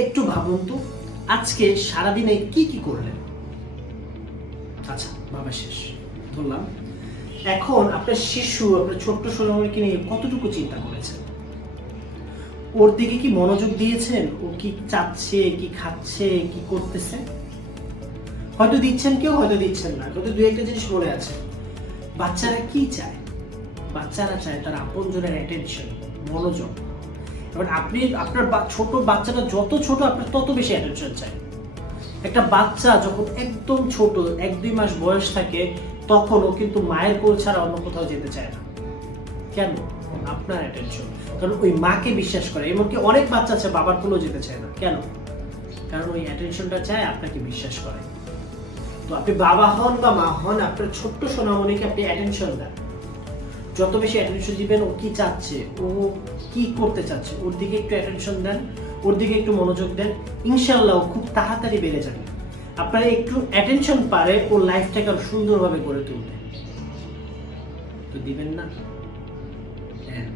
একটু ভাবুন তো আজকে সারাদিনে কি কি করলেন। আচ্ছা ভাবা শেষ বললাম, এখন আপনার শিশু আপনার ছোট্ট সোনামণিকে নিয়ে কতটুকু চিন্তা করেছেন, ওর দিকে কি মনোযোগ দিয়েছেন, ও কি চাচ্ছে, কি খাচ্ছে, কি করতেছে। হয়তো দিচ্ছেন কেউ, হয়তো দিচ্ছেন না, হয়তো দুই একটা জিনিস বলে আছে। বাচ্চারা কি চায়, বাচ্চারা চায় তার আপনজনের অ্যাটেনশন, মনোযোগ। এবার আপনি আপনার ছোট বাচ্চাটা যত ছোট আপনার তত বেশি অ্যাটেনশন চাই। একটা বাচ্চা যখন একদম ছোট 1-2 মাস বয়স থাকে তখন ও কিন্তু মায়ের কোল ছাড়া অন্য কোথাও যেতে চায় না। কেন? আপনার অ্যাটেনশন, কারণ ওই মাকে বিশ্বাস করে। এমনকি অনেক বাচ্চা আছে বাবার কোলেও যেতে চায় না। কেন? কারণ ওই অ্যাটেনশনটা চায়, আপনাকে বিশ্বাস করে। তো আপনি বাবা হন বা মা হন, আপনার ছোট্ট সোনামণিকে আপনি অ্যাটেনশন দেন। যত বেশি অ্যাটেনশন দিবেন, ও কি চাচ্ছে, ও কি করতে চাচ্ছে, ওর দিকে একটু অ্যাটেনশন দেন, ওর দিকে একটু মনোযোগ দেন, ইনশাআল্লাহ ও খুব তাড়াতাড়ি বেড়ে যাবে। আপনারা একটু অ্যাটেনশন পারে ওর লাইফটাকে আরো সুন্দরভাবে গড়ে তুলতে। তো দিবেন না? হ্যাঁ।